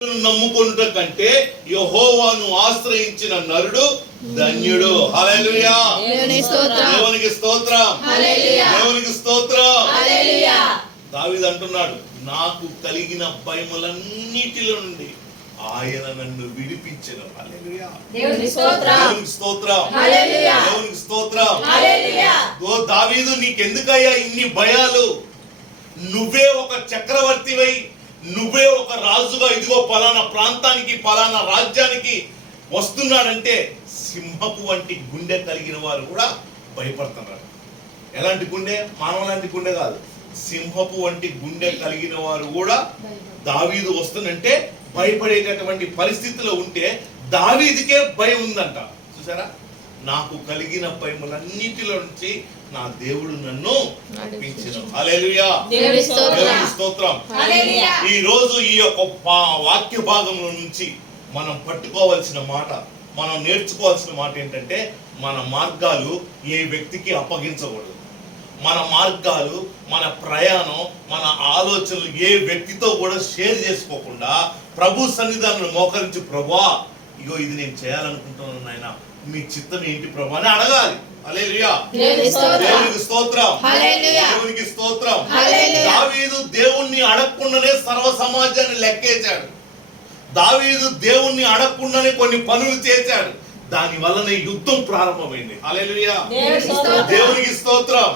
నమ్ముకొనుట కంటే యెహోవాను ఆశ్రయించిన నరుడు ధన్యుడు. హల్లెలూయా. దేవునికి స్తోత్రం. దేవునికి స్తోత్రం. దావీదు అంటున్నాడు, నాకు కలిగిన భయములన్నిటిలో నుండి ఆయన నన్ను విడిపించెను. హల్లెలూయా. దేవునికి స్తోత్రం. దేవునికి స్తోత్రం. ఓ దావీదు, నీకెందుకయ్యా ఇన్ని భయాలు? నువ్వే ఒక చక్రవర్తివై, నువ్వే ఒక రాజుగా ఇదిగో పలానా ప్రాంతానికి పలానా రాజ్యానికి వస్తున్నాడంటే సింహపు వంటి గుండె కలిగిన వారు కూడా భయపడుతున్నారు. ఎలాంటి గుండె? మానవ లాంటి గుండె కాదు, సింహపు వంటి గుండె కలిగిన వారు కూడా దావీదు వస్తుందంటే భయపడేటటువంటి పరిస్థితిలో ఉంటే దావీదుకే భయం ఉందంట. చూసారా? నాకు కలిగిన భయములన్నిటిలో నుంచి నా దేవుడు నన్ను నడిపించెను. హల్లెలూయా. దేవునికి స్తోత్రం. ఈ రోజు ఈ యొక్క వాక్య భాగంలో నుంచి మనం పట్టుకోవాల్సిన మాట, మనం నేర్చుకోవాల్సిన మాట ఏంటంటే, మన మార్గాలు ఏ వ్యక్తికి అప్పగించకూడదు. మన మార్గాలు, మన ప్రయాణం, మన ఆలోచనలు ఏ వ్యక్తితో కూడా షేర్ చేసుకోకుండా ప్రభు సన్నిధానంలో మోకరించి, ప్రభువా ఇగో ఇది నేను చేయాలనుకుంటున్నాను నాయన, మీ చిత్తం ఏంటి ప్రభు అని అడగాలి. హల్లెలూయా. దేవునికి స్తోత్రం. దేవునికి స్తోత్రం. దావీదు దేవుణ్ణి అడగకుండానే సర్వ సమాజాన్ని లెక్కేశాడు. దావీదు దేవుణ్ణి అడగకుండానే కొన్ని పనులు చేశాడు. దాని వల్లనే యుద్ధం ప్రారంభమైంది. హల్లెలూయా. దేవునికి స్తోత్రం.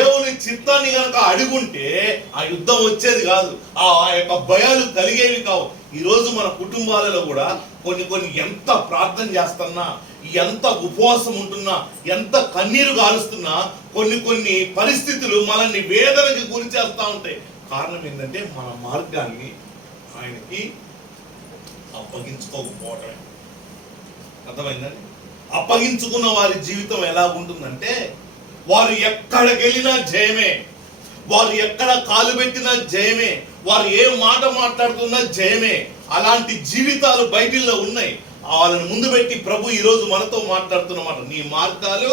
దేవుని చిత్తాన్ని కనుక అడుగుంటే ఆ యుద్ధం వచ్చేది కాదు, ఆ యొక్క భయాలు కలిగేవి కావు. ఈ రోజు మన కుటుంబాలలో కూడా కొన్ని ఎంత ప్రార్థన చేస్తున్నా, ఎంత ఉపవాసం ఉంటున్నా, ఎంత కన్నీరు గాలుస్తున్నా కొన్ని పరిస్థితులు మనల్ని వేదనకి గురి చేస్తూ ఉంటాయి. కారణం ఏంటంటే మన మార్గాన్ని ఆయనకి అప్పగించుకోకపోవటమే. అర్థమైందండి? అప్పగించుకున్న వారి జీవితం ఎలా ఉంటుందంటే, వారు ఎక్కడికెళ్ళినా జయమే, వారు ఎక్కడ కాలు పెట్టినా జయమే, వారు ఏ మాట మాట్లాడుతున్నా జయమే. అలాంటి జీవితాలు బైబిల్లో ఉన్నాయి. వాళ్ళని ముందు పెట్టి ప్రభు ఈరోజు మనతో మాట్లాడుతున్నమాట, నీ మార్గాలు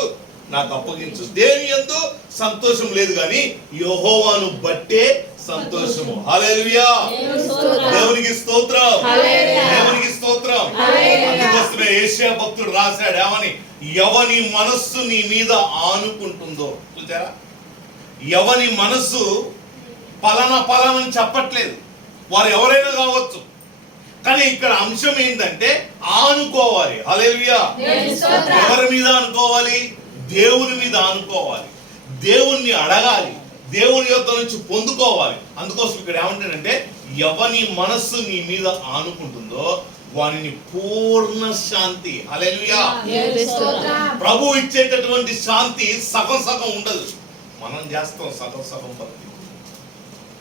నాకు అప్పగించు. దేని యందు సంతోషం లేదు కానీ యెహోవాను బట్టే సంతోషము. హల్లెలూయా. దేవునికి స్తోత్రం. దేవునికి స్తోత్రం. అందుకోసమే యేషయా భక్తుడు రాశాడు ఏమని, ఎవని మనస్సు నీ మీద ఆనుకుంటుందో. చూచారా? ఎవని మనస్సు పలానా చెప్పట్లేదు, వారు ఎవరైనా కావచ్చు, కానీ ఇక్కడ అంశం ఏంటంటే ఆనుకోవాలి. హల్లెలూయా. ఎవరి మీద ఆనుకోవాలి? దేవుని మీద ఆనుకోవాలి. దేవుణ్ణి అడగాలి, దేవుని యొద్ద నుంచి పొందుకోవాలి. అందుకోసం ఇక్కడ ఏమంటాడంటే, ఎవని మనస్సు నీ మీద ఆనుకుంటుందో వానిని పూర్ణ శాంతి. హల్లెలూయా. ప్రభు ఇచ్చేటటువంటి శాంతి సగం ఉండదు. మనం చేస్తాం సగం భక్తి.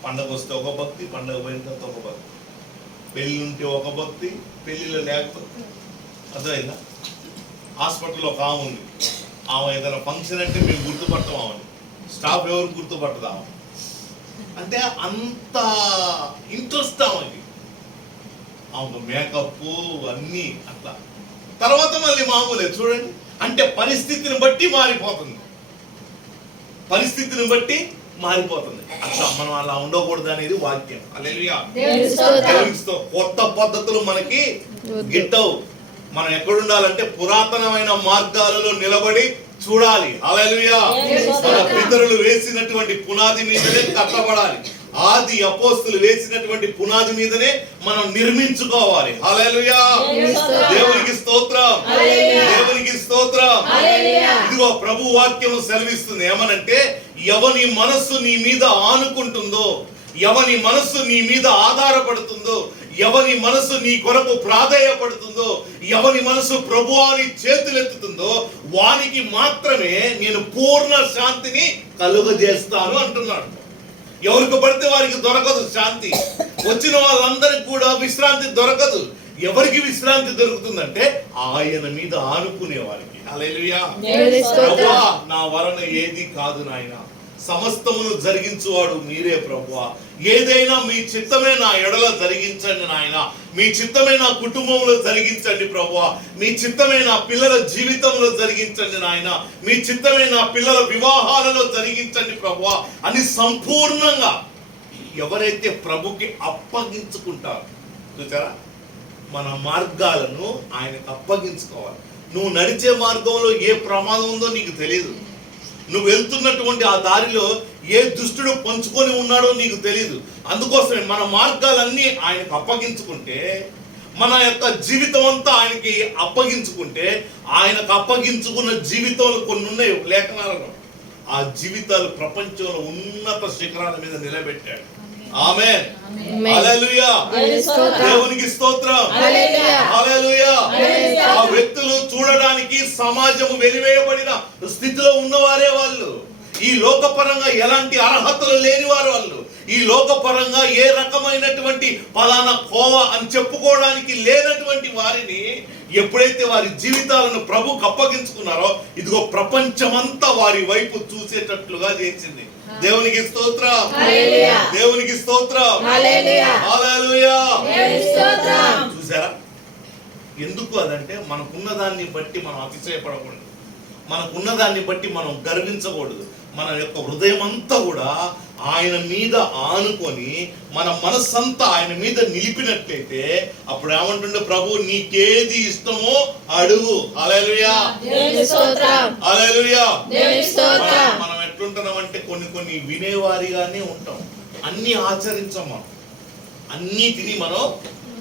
పండగ వస్తే ఒక భక్తి, పండగ పోయిన తర్వాత ఒక భక్తి, పెళ్ళి ఉంటే ఒక భక్తి, పెళ్ళిలో లేకపోతే. అర్థమైందా? హాస్పిటల్లో ఒక ఆమె ఉంది, ఆమె ఏదైనా ఫంక్షన్ అంటే మేము గుర్తుపడతాం, ఆమెను స్టాఫ్ ఎవరు గుర్తుపట్టదు. ఆమె అంటే అంత ఇంట్రెస్ట్ ఆమెకి, ఆమె మేకప్ అన్నీ అట్లా. తర్వాత మళ్ళీ మామూలే. చూడండి, అంటే పరిస్థితిని బట్టి మారిపోతుంది, పరిస్థితిని బట్టి మారిపోతుంది. అట్లా మనం అలా ఉండకూడదు అనేది వాక్యం. హల్లెలూయా. కొత్త పద్ధతులు మనకి గిట్టవు. మనం ఎక్కడుండాలంటే పురాతనమైన మార్గాలలో నిలబడి చూడాలి. హల్లెలూయా. మన పితరులు వేసినటువంటి పునాది మీదనే కట్టబడాలి. ఆది అపోస్తులు వేసినటువంటి పునాది మీదనే మనం నిర్మించుకోవాలి. హల్లెలూయా. దేవునికి స్తోత్రం. దేవునికి స్తోత్రం. ఇదిగో ప్రభు వాక్యం సెలవిస్తుంది ఏమనంటే, ఎవని మనస్సు నీ మీద ఆనుకుంటుందో, ఎవని మనస్సు నీ మీద ఆధారపడుతుందో, ఎవని మనసు నీ కొరకు ప్రాధేయపడుతుందో, ఎవని మనసు ప్రభువాని చేతులెత్తుతుందో వానికి మాత్రమే నేను పూర్ణ శాంతిని కలుగజేస్తాను అంటున్నాడు. ఎవరికి పడితే వారికి దొరకదు శాంతి. వచ్చిన వాళ్ళందరికీ కూడా విశ్రాంతి దొరకదు. ఎవరికి విశ్రాంతి దొరుకుతుందంటే ఆయన మీద ఆనుకునే వారికి. హల్లెలూయా. ప్రభువా నా వలన ఏది కాదు నాయన, సమస్తమును జరిగించువాడు మీరే ప్రభువా. ఏదైనా మీ చిత్తమే నా ఎడల జరిగించండి నాయన, మీ చిత్తమే నా కుటుంబంలో జరిగించండి ప్రభువా, మీ చిత్తమే నా పిల్లల జీవితంలో జరిగించండి నాయన, మీ చిత్తమే నా పిల్లల వివాహాలలో జరిగించండి ప్రభువా అని సంపూర్ణంగా ఎవరైతే ప్రభుకి అప్పగించుకుంటారో చూసారా, మన మార్గాలను ఆయనకు అప్పగించుకోవాలి. నువ్వు నడిచే మార్గంలో ఏ ప్రమాదం ఉందో నీకు తెలియదు. నువ్వు వెళ్తున్నటువంటి ఆ దారిలో ఏ దుష్టుడు పంచుకొని ఉన్నాడో నీకు తెలియదు. అందుకోసమే మన మార్గాలన్నీ ఆయనకు అప్పగించుకుంటే, మన యొక్క జీవితం అంతా ఆయనకి అప్పగించుకుంటే, ఆయనకు అప్పగించుకున్న జీవితాలు కొన్ని ఉన్నాయి లేఖనాలలో. ఆ జీవితాలు ప్రపంచంలో ఉన్నత శిఖరాల మీద నిలబెట్టాడు. ఆమేన్, హల్లెలూయా, దేవునికి స్తోత్రం, హల్లెలూయా. ఆ వ్యక్తులు చూడడానికి సమాజము వెలివేయబడిన స్థితిలో ఉన్నవారే వాళ్ళు. ఈ లోకపరంగా ఎలాంటి అర్హతలు లేని వారు వాళ్ళు. ఈ లోకపరంగా ఏ రకమైనటువంటి పలానా కోవ అని చెప్పుకోవడానికి లేనటువంటి వారిని ఎప్పుడైతే వారి జీవితాలను ప్రభుకు అప్పగించుకున్నారో, ఇదిగో ప్రపంచమంతా వారి వైపు చూసేటట్లుగా చేసింది. దేవునికి స్తోత్రం, దేవునికి స్తోత్రం, హల్లెలూయా. చూసారా, ఎందుకు అదంటే మనకున్న దాన్ని బట్టి మనం అతిశయపడకూడదు, మనకున్న దాన్ని బట్టి మనం గర్వించకూడదు. మన యొక్క హృదయం అంతా కూడా ఆయన మీద ఆనుకొని మన మనస్సంతా ఆయన మీద నిలిపినట్లయితే అప్పుడు ఏమంటుండే, ప్రభు నీకేది ఇష్టమో అడుగు. హల్లెలూయా, హల్లెలూయా. మనం ఎట్లుంటున్నామంటే కొన్ని వినేవారిగానే ఉంటాం, అన్ని ఆచరించాం. మనం అన్నిటినీ మనం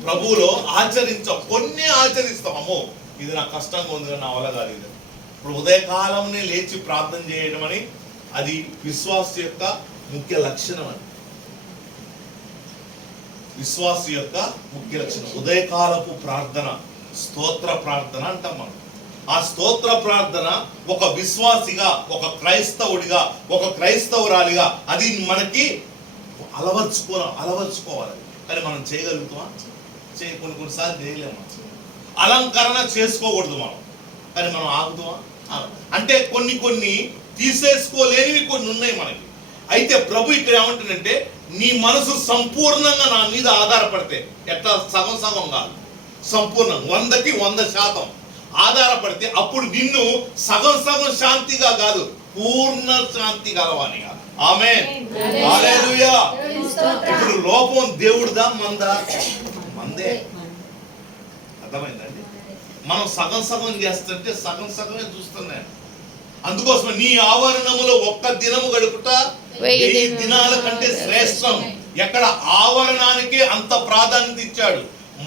ప్రభువులో ఆచరించాం, కొన్ని ఆచరిస్తాం. అమ్మో ఇది నాకు కష్టంగా ఉంది, నా వల్ల కాదు. ఇది ఇప్పుడు ఉదయకాలంనే లేచి ప్రార్థన చేయడం అని, అది విశ్వాస యొక్క ముఖ్య లక్షణం. అని విశ్వాస యొక్క ముఖ్య లక్షణం ఉదయకాలపు ప్రార్థన, స్తోత్ర ప్రార్థన అంటాం మనం. ఆ స్తోత్ర ప్రార్థన ఒక విశ్వాసిగా, ఒక క్రైస్తవుడిగా, ఒక క్రైస్తవురాలిగా అది మనకి అలవర్చుకోవాలి. కానీ మనం చేయగలుగుతామా? కొన్నిసార్లు చేయలేము. అలంకరణ చేసుకోకూడదు మనం, కానీ మనం ఆగుతామా? అంటే కొన్ని తీసేసుకోలేనివి కొన్ని ఉన్నాయి మనకి. అయితే ప్రభు ఇక్కడ ఏమంటుందంటే, నీ మనసు సంపూర్ణంగా నా మీద ఆధారపడితే, ఎట్లా సగం సగం కాదు, సంపూర్ణం 100కి 100% ఆధారపడితే అప్పుడు నిన్ను సగం సగం శాంతిగా కాదు, పూర్ణ శాంతి గలవానిగా. ఆమేన్, హల్లెలూయా. ఇప్పుడు లోపం దేవుడిదా మందా? మందే. అర్థమైందండి? మనం సగం సగం చేస్తుంటే సగం సగమే చూస్తున్నాను. అందుకోసం నీ ఆవరణములో ఒక్క దినము గడుపుట 1000 దినాల కంటే శ్రేష్టం. ఎక్కడ ఆవరణానికి అంత ప్రాధాన్యత ఇచ్చాడు,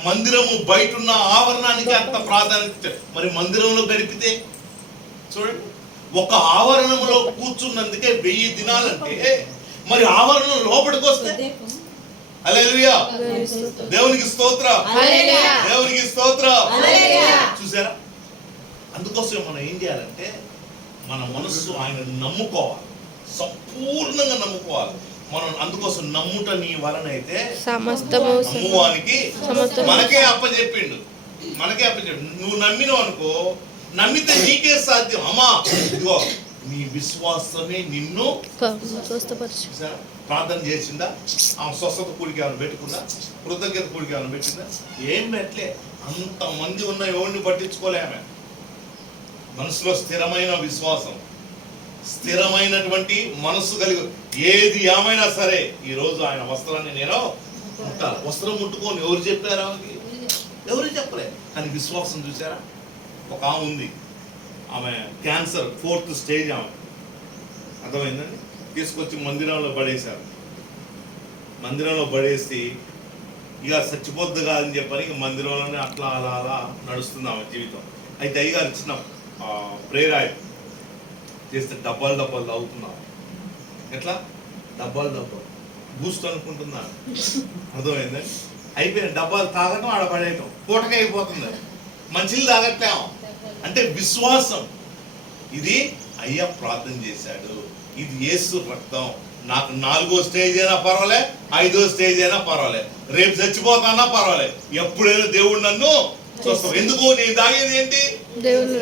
మందిరము బయట ఉన్న ఆవరణానికి అంత ప్రాధాన్యత ఇచ్చాడు. మరి మందిరంలో గడిపితే చూడండి, ఒక ఆవరణములో కూర్చున్నందుకే 1000 దినాలంటే మరి ఆవరణం లోపలికి వస్తే, హల్లెలూయా, దేవునికి స్తోత్రం, దేవునికి స్తోత్రం. చూసారా, అందుకోసం మనం ఏం చేయాలంటే మన మనస్సు ఆయన నమ్ముకోవాలి, సంపూర్ణంగా నమ్ముకోవాలి. మనం అందుకోసం నమ్ముట నీ వలన అయితే నమ్మువానికి మనకే అప్పచెప్పిండు. నువ్వు నమ్మినవు అనుకో, నమ్మితే నీకే సాధ్యం. అమ్మా ఇదిగో నీ విశ్వాసమే నిన్ను స్వస్థపరిచిందా? ప్రార్థన చేసిందా? ఆమె స్వస్థత కూడికి ఏమైనా పెట్టుకుందా? కృతజ్ఞత కూడికి ఏమైనా పెట్టిందా? ఏం పెట్టలే. అంతమంది ఉన్న ఎవరిని పట్టించుకోలే. ఆమె మనసులో స్థిరమైన విశ్వాసం, స్థిరమైనటువంటి మనస్సు కలిగి, ఏది ఏమైనా సరే ఈరోజు ఆయన వస్త్రాన్ని నేను ముట్టాలి. వస్త్రం ముట్టుకొని ఎవరు చెప్పారు? ఆమెకి ఎవరు చెప్పలే. కానీ విశ్వాసం చూసారా? ఒక ఆమె ఉంది, ఆమె క్యాన్సర్ 4th స్టేజ్. ఆమె అర్థమైందండి? తీసుకొచ్చి మందిరంలో పడేశారు. మందిరంలో పడేసి ఇక చచ్చిపోద్దు కాదని చెప్పని ఇక మందిరంలోనే అట్లా అలా అలా నడుస్తుంది ఆమె జీవితం. అయితే అయ్యగారు ఇచ్చిన ప్రేరాయి చేస్తే డబ్బాలు అవుతున్నావు. ఎట్లా డబ్బాలు బూస్ట్ అనుకుంటున్నాను. అర్థమైందండి? అయిపోయిన డబ్బాలు తాగటం, ఆడ పడేయటం, పూటగా అయిపోతుంది. మంచిలు తాగట్లేము. అంటే విశ్వాసం. ఇది అయ్యా ప్రార్థన చేశాడు, ఇది యేసు రక్తం, నాకు 4వ స్టేజ్ అయినా పర్వాలే, 5వ స్టేజ్ అయినా పర్వాలే, రేపు చచ్చిపోతానా పర్వాలే, ఎప్పుడైనా దేవుడు నన్ను చూస్తాం. ఎందుకు? నేను తాగేది ఏంటి?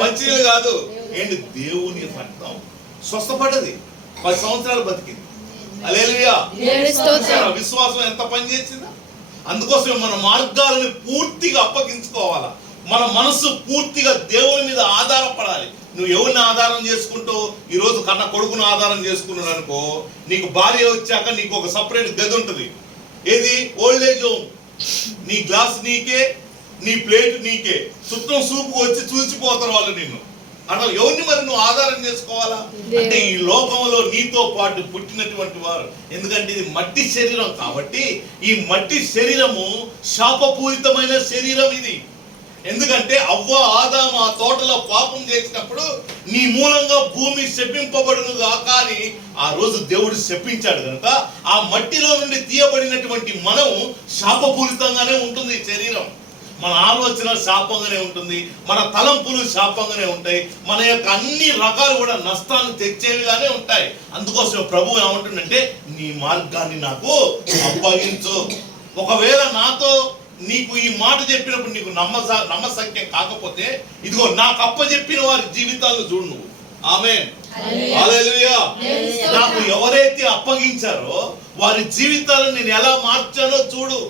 మంచినీళ్ళు కాదు, ఏంటి? దేవుని రక్తం. స్వస్థపడ్డది, 10 సంవత్సరాలు బతికింది. హల్లెలూయా. విశ్వాసం ఎంత పని చేసిందా? అందుకోసం మన మార్గాలను పూర్తిగా అప్పగించుకోవాలా. మన మనసు పూర్తిగా దేవుని మీద ఆధారపడాలి. నువ్వు ఎవరిని ఆధారం చేసుకుంటూ ఈరోజు కన్న కొడుకును ఆధారం చేసుకున్నాడు అనుకో, నీకు భార్య వచ్చాక నీకు ఒక సపరేట్ గది ఉంటుంది. ఏది? Old age home. నీ గ్లాస్ నీకే, నీ ప్లేట్ నీకే. చుట్టం సూపుకు వచ్చి చూసిపోతారు వాళ్ళు నిన్ను. అట్లా ఎవరిని మరి నువ్వు ఆధారం చేసుకోవాలా అంటే ఈ లోకంలో నీతో పాటు పుట్టినటువంటి వారు. ఎందుకంటే ఇది మట్టి శరీరం కాబట్టి ఈ మట్టి శరీరము శాపపూరితమైన శరీరం ఇది. ఎందుకంటే అవ్వ ఆదాము ఆ తోటలో పాపం చేసినప్పుడు నీ మూలంగా భూమి శపింపబడును కానీ ఆ రోజు దేవుడు శపించాడు కనుక ఆ మట్టిలో నుండి తీయబడినటువంటి మనం శాపపూరితంగానే ఉంటుంది శరీరం. మన ఆలోచన శాపంగానే ఉంటుంది, మన తలంపులు శాపంగానే ఉంటాయి, మన యొక్క అన్ని రకాలు కూడా నష్టాన్ని తెచ్చేవిగానే ఉంటాయి. అందుకోసం ప్రభు ఏమంటుందంటే నీ మార్గాన్ని నాకు అప్పగించు. ఒకవేళ నాతో నీకు ఈ మాట చెప్పినప్పుడు నీకు నమ్మశక్యం కాకపోతే ఇదిగో నాకు అప్పచెప్పిన వారి జీవితాలను చూడు నువ్వు. ఆమేన్, హల్లెలూయా. నాకు ఎవరైతే అప్పగించారో వారి వారిని నేను ఎలా మార్చానో చూడు.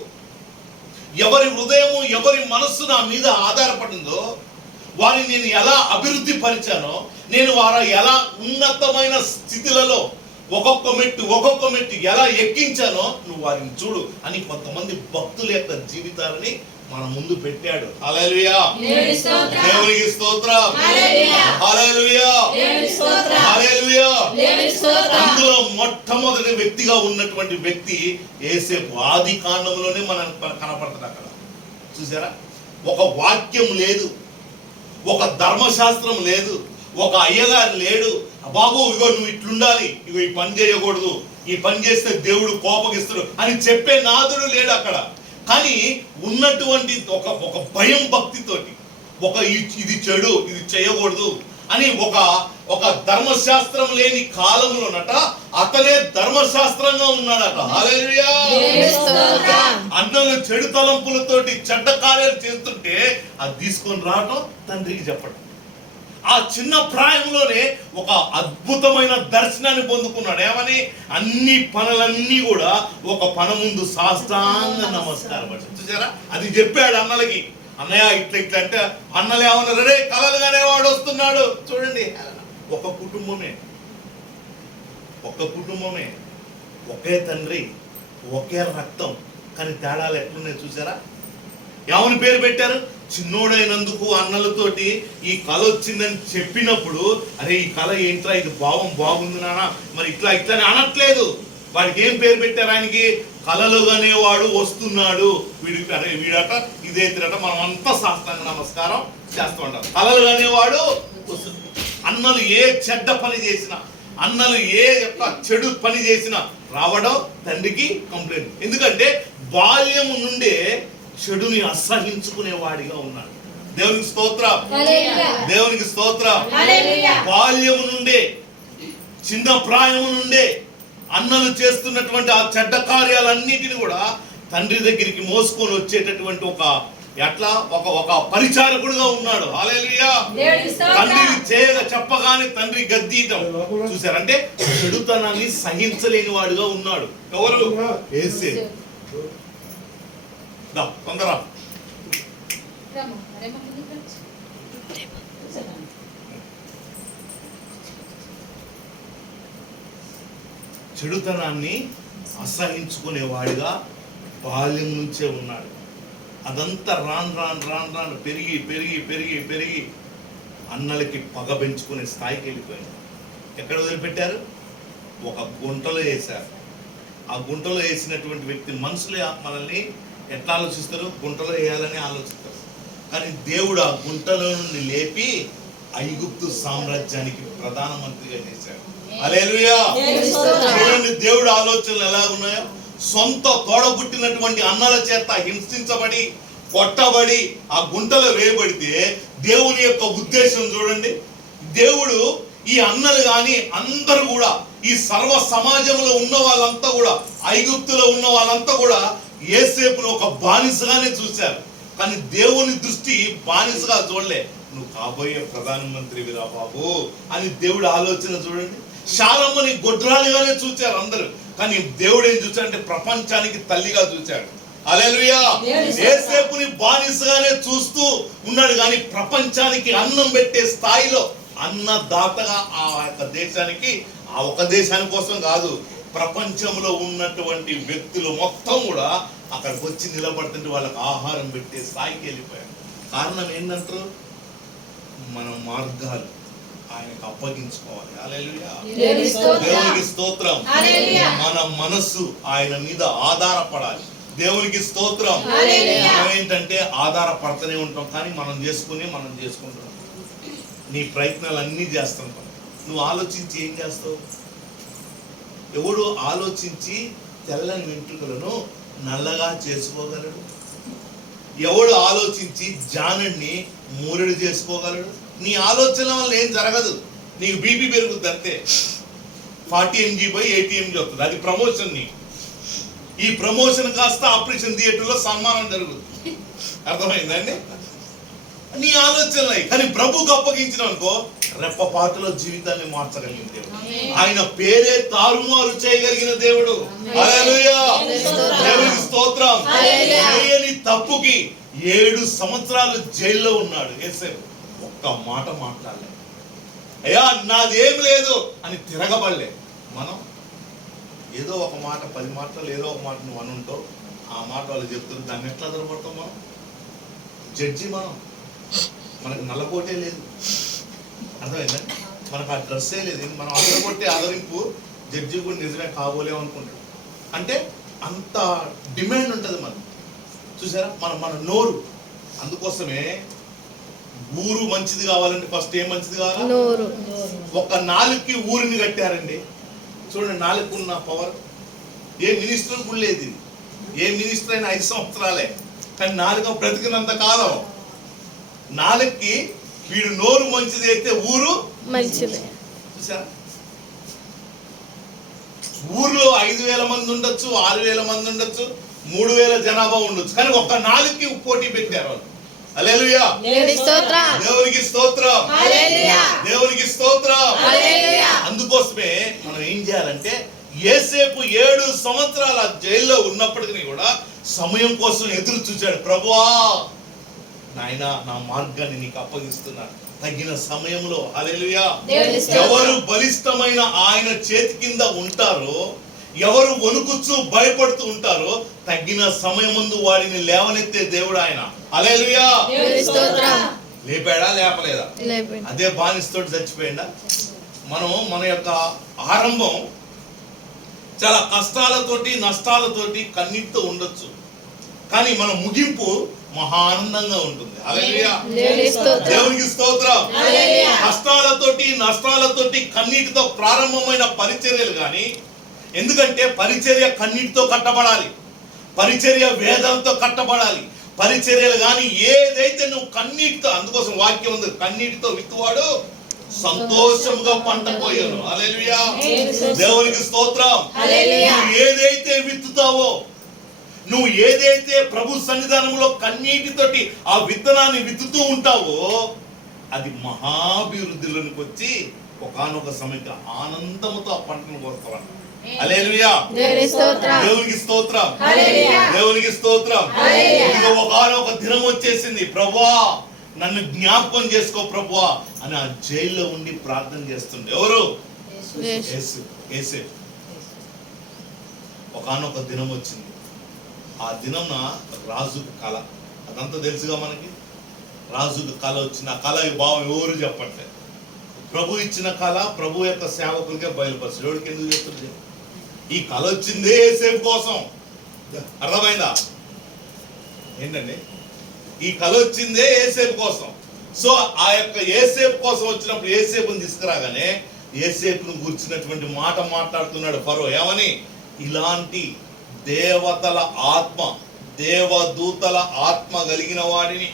ఎవరి హృదయము ఎవరి మనస్సు నా మీద ఆధారపడిందో వారిని నేను ఎలా అభివృద్ధి పరిచానో, నేను వారు ఎలా ఉన్నతమైన స్థితిలలో ఒక్కొక్క మెట్టు ఎలా ఎక్కించానో నువ్వు వారిని చూడు అని కొంతమంది భక్తుల యొక్క జీవితాలని మన ముందు పెట్టాడు. హల్లెలూయా, దేవునికి స్తోత్రం, హల్లెలూయా, హల్లెలూయా. అందులో మొట్టమొదటి వ్యక్తిగా ఉన్నటువంటి వ్యక్తి యేసేపు. ఆది కాండంలోనే మనం కనపడతాడు. అక్కడ చూసారా, ఒక వాక్యం లేదు, ఒక ధర్మశాస్త్రం లేదు, ఒక అయ్యగారు లేడు. బాబు ఇగో నువ్వు ఇట్లుండాలి, ఇగో ఈ పని చేయకూడదు, ఈ పని చేస్తే దేవుడు కోపగిస్తాడు అని చెప్పే నాదుడు లేడు అక్కడ. కానీ ఉన్నటువంటి ఒక భయం భక్తితోటి ఇది చెడు, ఇది చేయకూడదు అని ఒక ధర్మశాస్త్రం లేని కాలంలోనట అతనే ధర్మశాస్త్రంగా ఉన్నాడట. హల్లెలూయా. అన్నలు చెడు తలంపులతోటి చెడ్డ కార్యాలు చేస్తుంటే అది తీసుకొని రావటం తండ్రికి చెప్పడం. ఆ చిన్న ప్రాయంలోనే ఒక అద్భుతమైన దర్శనాన్ని పొందుకున్నాడు. ఏమని? అన్ని పనులన్నీ కూడా ఒక పన ముందు సాష్టాంగ నమస్కారం. చూసారా, అది చెప్పాడు అన్నలకి. అన్నయ్య ఇట్లా అంటే అన్నలు ఏమన్నారు, రే కలలుగానే వాడు వస్తున్నాడు. చూడండి, ఒక కుటుంబమే, ఒకే తండ్రి, ఒకే రక్తం, కానీ తేడాలు ఎట్లున్నాయి చూసారా. ఎవరి పేరు పెట్టారు? చిన్నోడైనందుకు అన్నలతోటి ఈ కళ వచ్చిందని చెప్పినప్పుడు అరే ఈ కళ ఏంట్రా, ఇది భావం బాగుంది నాన్న, మరి ఇట్లా అని అనట్లేదు. వాడికి ఏం పేరు పెట్టారు? ఆయనకి కలలుగానే వాడు వస్తున్నాడు. వీడట ఇదే తిరట మనం అంతా సాష్టాంగ నమస్కారం చేస్తూ ఉంటాం. కలలుగానే వాడు వస్తున్నాడు. అన్నలు ఏ చెడ్డ పని చేసినా, అన్నలు ఏ యొక్క చెడు పని చేసినా రావడం తండ్రికి కంప్లైంట్. ఎందుకంటే బాల్యము నుండే చెడుని అసహించుకునేవాడిగా ఉన్నాడు. దేవునికి స్తోత్రం, దేవునికి స్తోత్రం. బాల్యము నుండే, చిన్న ప్రాయము నుండే అన్నలు చేస్తున్నటువంటి ఆ చెడ్డ కార్యాలన్నిటిని కూడా తండ్రి దగ్గరికి మోసుకొని వచ్చేటటువంటి ఒక పరిచారకుడుగా ఉన్నాడు. హల్లెలూయా. తండ్రి చెప్పగానే తండ్రి గద్దీయటం చూసారంటే చెడుతనాన్ని సహించలేని వాడుగా ఉన్నాడు. ఎవరు? యేసేపు. తొందర చెడుతనాన్ని అసహించుకునేవాడిగా బాల్యం నుంచే ఉన్నాడు. అదంతా రాను పెరిగి అన్నలకి పగ పెంచుకునే స్థాయికి వెళ్ళిపోయింది. ఎక్కడ వదిలిపెట్టారు? ఒక గుంటలో వేశారు. ఆ గుంటలో వేసినటువంటి వ్యక్తి, మనుషులే మనల్ని ఎట్లా ఆలోచిస్తారు? గుంటలో వేయాలని ఆలోచిస్తారు. కానీ దేవుడు ఆ గుంటలో నుండి లేపి ఐగుప్తు సామ్రాజ్యానికి ప్రధానమంత్రిగా చేశాడు. హల్లెలూయా. చూడండి దేవుడు ఆలోచనలు ఎలా ఉన్నాయో. సొంత తోడబుట్టినటువంటి అన్నల చేత హింసించబడి కొట్టబడి ఆ గుంటలో వేయబడితే దేవుని యొక్క ఉద్దేశం చూడండి. దేవుడు ఈ అన్నలు కానీ అందరూ కూడా, ఈ సర్వ సమాజంలో ఉన్న వాళ్ళంతా కూడా, ఐగుప్తులో ఉన్న వాళ్ళంతా కూడా యేసేపును ఒక బానిసగానే చూశారు. కానీ దేవుని దృష్టి బానిసగా చూడలే. నువ్వు కాబోయే ప్రధానమంత్రివిరా బాబు అని దేవుడు ఆలోచన చూడండి. శారమ్మని గొడ్రాలిగానే చూచారు అందరూ, కానీ దేవుడు ఏం చూచాడంటే ప్రపంచానికి తల్లిగా చూచాడు. హల్లెలూయా. యేసేపుని బానిసగానే చూస్తూ ఉన్నాడు, కానీ ప్రపంచానికి అన్నం పెట్టే స్థాయిలో అన్నదాతగా ఆ యొక్క దేశానికి, ఆ ఒక దేశాని కోసం కాదు, ప్రపంచంలో ఉన్నటువంటి వ్యక్తులు మొత్తం కూడా అక్కడికి వచ్చి నిలబడుతుంటే వాళ్ళకి ఆహారం పెట్టే స్థాయికి వెళ్ళిపోయారు. కారణం ఏంటంటారు? మన మార్గాలు ఆయనకు అప్పగించుకోవాలి. హల్లెలూయా, దేవునికి స్తోత్రం. మన మనస్సు ఆయన మీద ఆధారపడాలి. దేవునికి స్తోత్రం. ఏంటంటే ఆధారపడుతూనే ఉంటాం, కానీ మనం చేసుకుంటున్నాం. నీ ప్రయత్నాలు అన్నీ చేస్తుంటాం. నువ్వు ఆలోచించి ఏం చేస్తావు? ఎవడు ఆలోచించి తెల్లని వెంట్రుకలను నల్లగా చేసుకోగలడు? ఎవడు ఆలోచించి జానుడిని మూరెడు చేసుకోగలడు? నీ ఆలోచన వల్ల ఏం జరగదు. నీకు బీపీ పెరుగుద్ది అంతే. 40 mg/80 mg వస్తుంది, అది ప్రమోషన్. నీకు ఈ ప్రమోషన్ కాస్త ఆపరేషన్ థియేటర్లో సన్మానం జరుగుతుంది. అర్థమైందండి? నీ ఆలోచనలు. కానీ ప్రభుకు అప్పగించిన అనుకో, రెప్పపాటులో జీవితాన్ని మార్చగలిగిన దేవుడు. ఆయన పేరే తారుమారు చేయగలిగిన దేవుడు. హల్లెలూయా, దేవునికి స్తోత్రం. చేయని తప్పుకి 7 సంవత్సరాలు జైల్లో ఉన్నాడు యేసేపు. ఒక్క మాట మాట్లాడలే. అయ్యా నాదేం లేదు అని తిరగబడలే. మనం ఏదో ఒక మాట, 10 మాటలు ఏదో ఒక మాట నువ్వు అనుంటావు, ఆ మాట వాళ్ళు చెప్తున్నారు, దాన్ని ఎట్లా అదరపడతాం? మనం జడ్జి, మనకు నల్లకోటే లేదు. అర్థమైందా? మనకు ఆ డ్రెస్సే లేదు. మనం అదరగొట్టే ఆదరింపు జడ్జి కూడా నిజమే కాబోలేము అనుకుంటాడు. అంటే అంత డిమాండ్ ఉంటుంది మనం. చూసారా, మన నోరు. అందుకోసమే ఊరు మంచిది కావాలంటే ఫస్ట్ ఏం మంచిది కావాలా? నోరు. ఒక నాలుగుకి ఊరిని కట్టారండి. చూడండి, నాలుగుకున్న పవర్. ఏ మినిస్టర్ కూడా లేదు ఇది. ఏ మినిస్టర్ అయినా 5 సంవత్సరాలే, కానీ నాలుగు బ్రతికినంత కాలం. నాలుగుకి వీడు నోరు మంచిది అయితే ఊరు మంచిది. చూసారా, ఊర్లో 5,000 మంది ఉండొచ్చు, 6,000 మంది ఉండొచ్చు, 3,000 జనాభా ఉండొచ్చు, కానీ ఒక్క నాలుగుకి పోటీ పెట్టారు వాళ్ళు. హల్లెలూయా, దేవునికి స్తోత్రం. దేవునికి స్తోత్రం. అందుకోసమే మనం ఏం చేయాలంటే, యేసేపు 7 సంవత్సరాల జైల్లో ఉన్నప్పటికీ కూడా సమయం కోసం ఎదురు చూశాడు. ప్రభువా నాయనా, నా మార్గాన్ని నీకు అప్పగిస్తున్నాను తగిన సమయంలో. హల్లెలూయా. ఎవరు బలిష్టమైన ఆయన చేతి కింద ఉంటారో, ఎవరు వణుకుచూ భయపడుతూ ఉంటారో, తగిన సమయమందు వాడిని లేవనెత్తే దేవుడు ఆయన. హల్లెలూయా. లేపాడా? లేపలేదా? అదే బానిసతోటి చచ్చిపోయిందా? మన యొక్క ఆరంభం చాలా కష్టాలతోటి, నష్టాలతోటి, కన్నీటితో ఉండొచ్చు, కానీ మన ముగింపు మహా ఆనందంగా ఉంటుంది. హల్లెలూయా, దేవునికి స్తోత్రం. కష్టాలతోటి, నష్టాలతోటి, కన్నీటితో ప్రారంభమైన పరిచర్యలు కానీ, ఎందుకంటే పరిచర్య కన్నీటితో కట్టబడాలి, పరిచర్య వేదంతో కట్టబడాలి. పరిచర్యలు కానీ ఏదైతే నువ్వు కన్నీటితో, అందుకోసం వాక్యం ఉంది, కన్నీటితో విత్తువాడు సంతోషముగా పంట పోయాను. హల్లెలూయా, దేవునికి స్తోత్రం. నువ్వు ఏదైతే విత్తుతావో, నువ్వు ఏదైతే ప్రభు సన్నిధానంలో కన్నీటితోటి ఆ విత్తనాన్ని విత్తుతూ ఉంటావో, అది మహాభివృద్ధిలోనికి వచ్చి ఒకానొక సమయంలో ఆనందముతో ఆ పంటను కోస్తావు. హల్లెలూయా, దేవునికి స్తోత్రం. దేవునికి స్తోత్రం. ఒకానొక దినం వచ్చేసింది, ప్రభువా నన్ను జ్ఞాపకం చేసుకో ప్రభువా అని ఆ జైల్లో ఉండి ప్రార్థన చేస్తుండే. ఎవరు? యేసేపు. ఒకానొక దినం వచ్చింది. ఆ దినం రాజుకు కళ, అదంతా తెలుసుగా మనకి. రాజుకు కళ వచ్చింది. ఆ కళ భావం ఎవరు చెప్పట్లేదు. ప్రభు ఇచ్చిన కళ ప్రభు యొక్క సేవకులకే బయలుపరిచాడు. ఎవరికి ఎందుకు చెప్తుంది? ఈ కళ వచ్చిందే యేసేపు కోసం. అర్థమైందా? ఏంటండి, ఈ కళ వచ్చిందే యేసేపు కోసం. సో ఆ యొక్క యేసేపు కోసం వచ్చినప్పుడు యేసేపుని తీసుకురాగానే యేసేపును గుర్చినటువంటి మాట మాట్లాడుతున్నాడు ఫరో. ఏమని? ఇలాంటి దేవతల ఆత్మ, దేవదూతల ఆత్మ కలిగిన వాడిని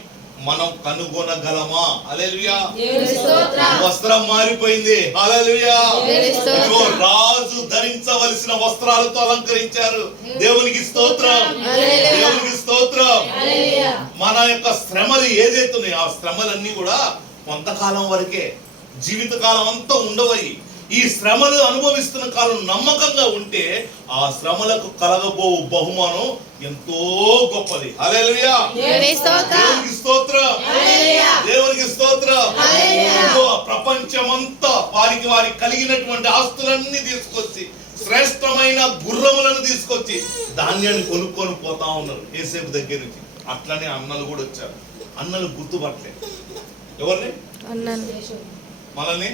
మనం కనుగొనగలమా? హల్లెలూయా. వస్త్రం మారిపోయింది. హల్లెలూయా. రాజు ధరించవలసిన వస్త్రాలతో అలంకరించారు. దేవునికి స్తోత్రం. దేవునికి స్తోత్రం. మన యొక్క శ్రమలు ఏదైతే ఉన్నాయో, ఆ శ్రమలన్నీ కూడా కొంతకాలం వరకే, జీవితకాలం అంతా ఉండవయి. ఈ శ్రమలు అనుభవిస్తున్న కాలం నమ్మకంగా ఉంటే ఆ శ్రమలకు కలగబో బహుమానం ఎంతో గొప్పది. హల్లెలూయా, దేవునికి స్తోత్రం. దేవునికి స్తోత్రం. ప్రపంచమంతా వారికి కలిగినటువంటి ఆస్తులన్నీ తీసుకొచ్చి శ్రేష్టమైన గుర్రములను తీసుకొచ్చి ధాన్యాన్ని కొనుక్కొని పోతా ఉన్నారు యేసేపు దగ్గర నుంచి. అట్లనే అన్నలు కూడా వచ్చారు. అన్నలు గుర్తుపట్టలేదు ఎవరిని, మనల్ని.